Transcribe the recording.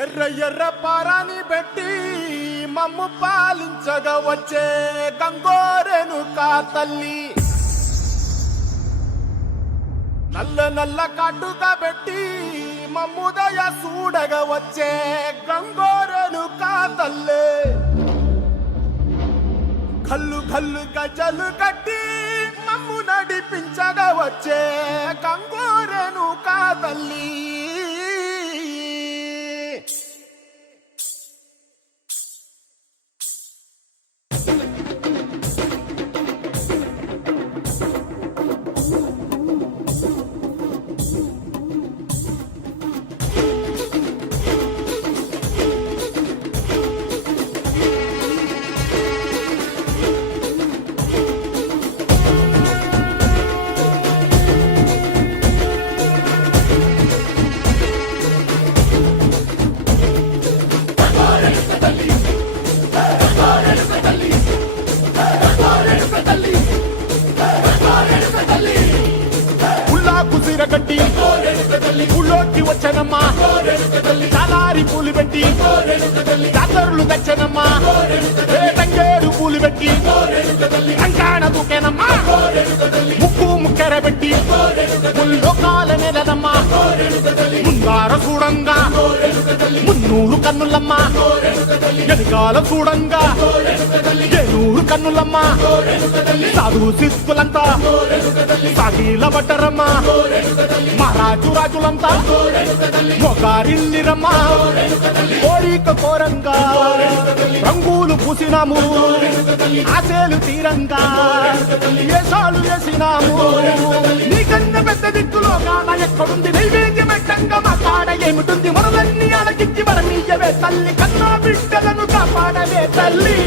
ఎర్ర ఎర్ర పారాని పెట్టి మమ్ము పాలించగా వచ్చే గంగోరెను కా తల్లి, నల్ల నల్ల కాటుగా పెట్టి మమ్ముదయ చూడగా వచ్చే గంగోరెను కా తల్లి, కల్లు కల్లు గజలు కట్టి మమ్ము నడిపించగా వచ్చే గంగోరెను కా తల్లి. గట్టి ఊళ్ళోకి వచ్చనమ్మా, చాలారి పూలు పెట్టి జాతరులు తెచ్చనమ్మా, తంగేడు పూలు పెట్టి కంకాణ దూకేనమ్మా, ముక్కు ముక్కెర పెట్టి ముల్లోకాల నెలనమ్మా, ముందార చూడంగా మున్నూరు కన్నులమ్మా, వెనకాల చూడంగా ఏనూరు కన్నులమ్మా, సాధు శిస్తులంతా సాగిల పడ్డరమ్మా, మహారాజు రాజులంతా మొగారిల్లిరమ్మా, కోరిక కోరంగా రంగులు పూసినాము, ఆశలు తీరంగా వేషాలు వేసినాము, నీకన్నా పెద్ద దిక్కులో కాన ఎక్కడుంది నైవేద్యం పెట్టంగా మా కాడ ఏమిటుంది, మనలన్నీ అడగించి మరమీయవే తల్లి, కన్నా బిడ్డలను కాపాడవే తల్లి.